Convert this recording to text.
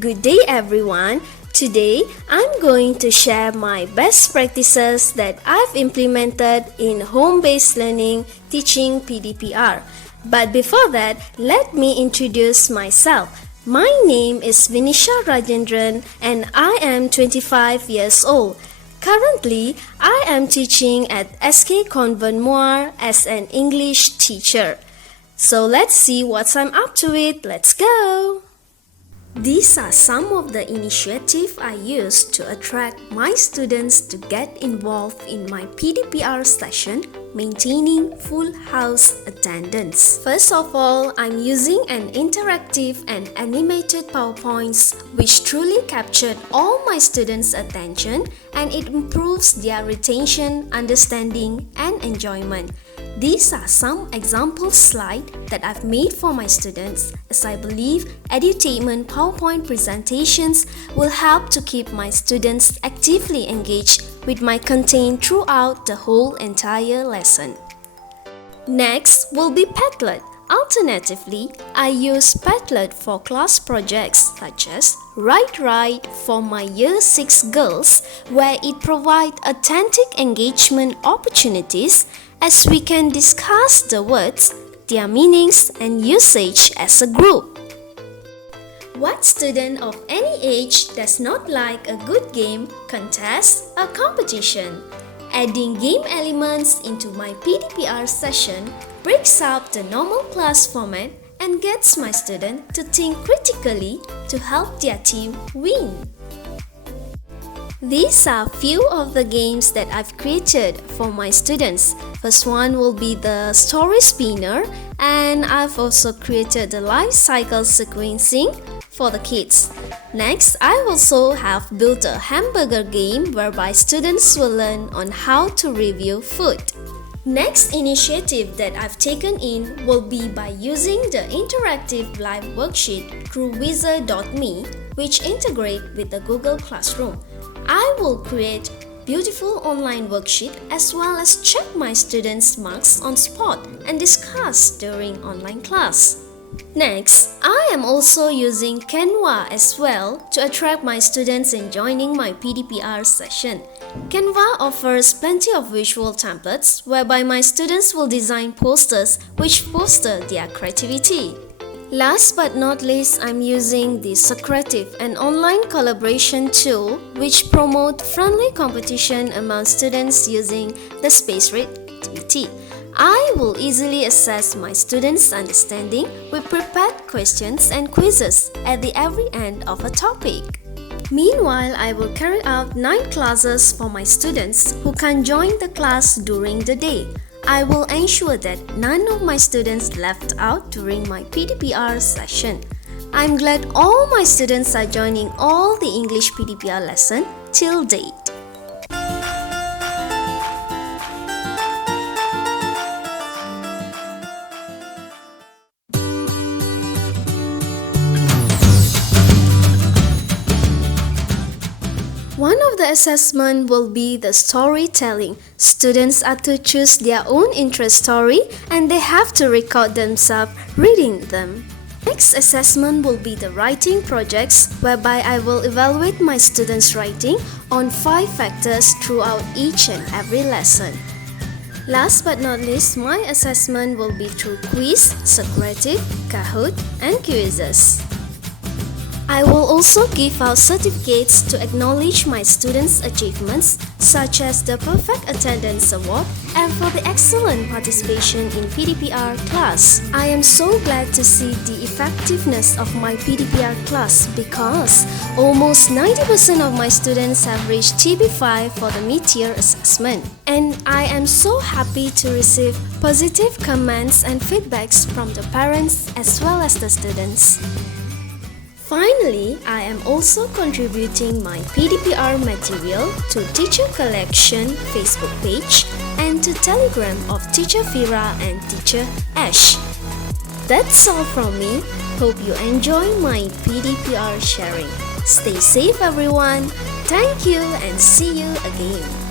Good day everyone. Today I'm going to share my best practices that I've implemented in home-based learning teaching PdPR. But before that, let me introduce myself. My name is VINISHA Rajendran and I am 25 years old. Currently, I am teaching at CONVENT MUAR as an English teacher. So let's see what I'm up to it. Let's go! These are some of the initiatives I use to attract my students to get involved in my PdPR session, maintaining full house attendance. First of all, I'm using an interactive and animated PowerPoints which truly captured all my students' attention and it improves their retention, understanding, and enjoyment. These are some example slides that I've made for my students, as I believe edutainment PowerPoint presentations will help to keep my students actively engaged with my content throughout the whole entire lesson. Next will be Padlet. Alternatively, I use Padlet for class projects such as Write for my Year 6 girls, where it provides authentic engagement opportunities as we can discuss the words, their meanings, and usage as a group. What student of any age does not like a good game, contest, or competition? Adding game elements into my PdPR session breaks up the normal class format and gets my student to think critically to help their team win. These are few of the games that I've created for my students. First one will be the story spinner, and I've also created the life cycle sequencing for the kids. Next, I also have built a hamburger game whereby students will learn on how to review food. Next initiative that I've taken in will be by using the interactive live worksheet through Wizard.me, which integrate with the Google Classroom. I will create beautiful online worksheet as well as check my students' marks on spot and discuss during online class. Next, I am also using Canva as well to attract my students in joining my PdPR session. Canva offers plenty of visual templates whereby my students will design posters which foster their creativity. Last but not least, I'm using the Socrative, an online collaboration tool which promotes friendly competition among students using the space rate activity. I will easily assess my students' understanding with prepared questions and quizzes at the every end of a topic. Meanwhile, I will carry out 9 classes for my students who can join the class during the day. I will ensure that none of my students left out during my PdPR session. I'm glad all my students are joining all the English PdPR lesson till date. One of the assessment will be the storytelling. Students are to choose their own interest story and they have to record themselves reading them. Next assessment will be the writing projects, whereby I will evaluate my students' writing on 5 factors throughout each and every lesson. Last but not least, my assessment will be through quiz, Socrative, Kahoot, and quizzes. I will also give out certificates to acknowledge my students' achievements, such as the Perfect Attendance Award and for the excellent participation in PdPR class. I am so glad to see the effectiveness of my PdPR class because almost 90% of my students have reached TB5 for the mid-year assessment. And I am so happy to receive positive comments and feedbacks from the parents as well as the students. Finally, I am also contributing my PdPR material to Teacher Collection Facebook page and to Telegram of Teacher Vira and Teacher Ash. That's all from me. Hope you enjoy my PdPR sharing. Stay safe everyone. Thank you and see you again.